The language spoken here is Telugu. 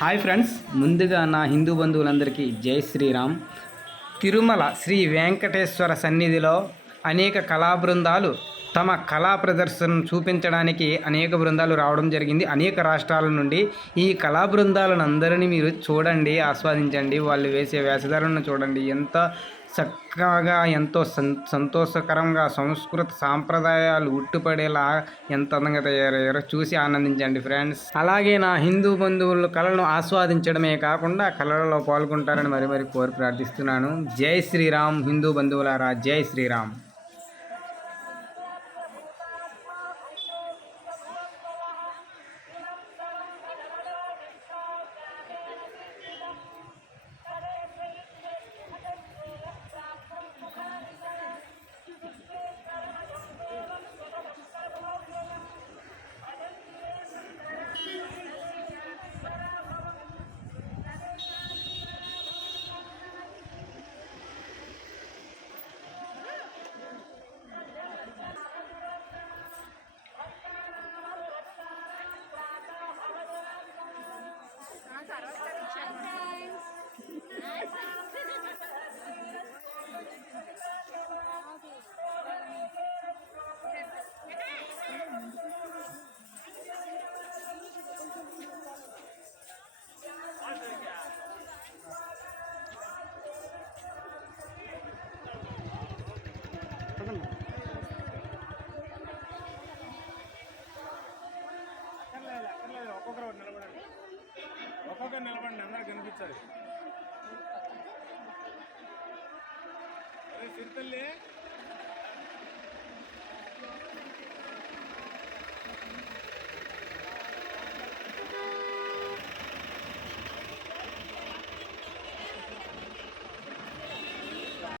హాయ్ ఫ్రెండ్స్, ముందుగా నా హిందూ బంధువులందరికీ జై శ్రీరామ్. తిరుమల శ్రీ వెంకటేశ్వర సన్నిధిలో అనేక కళా బృందాలు తమ కళా ప్రదర్శనను చూపించడానికి అనేక బృందాలు రావడం జరిగింది. అనేక రాష్ట్రాల నుండి ఈ కళా బృందాలను అందరినీ మీరు చూడండి, ఆస్వాదించండి. వాళ్ళు వేసే వేషధారణను చూడండి, ఎంత చక్కగా, ఎంతో సంతోషకరంగా సంస్కృత సాంప్రదాయాలు ఉట్టుపడేలా ఎంత అందంగా తయారయ్యారో చూసి ఆనందించండి ఫ్రెండ్స్. అలాగే నా హిందూ బంధువులు కళలను ఆస్వాదించడమే కాకుండా కళలలో పాల్గొంటారని మరి కోరి ప్రార్థిస్తున్నాను. జై శ్రీరామ్. హిందూ బంధువులారా, జై శ్రీరామ్. ఒక్కొక్కరు నిలబడండి, అందరూ కనిపించాలి. తిరుపతి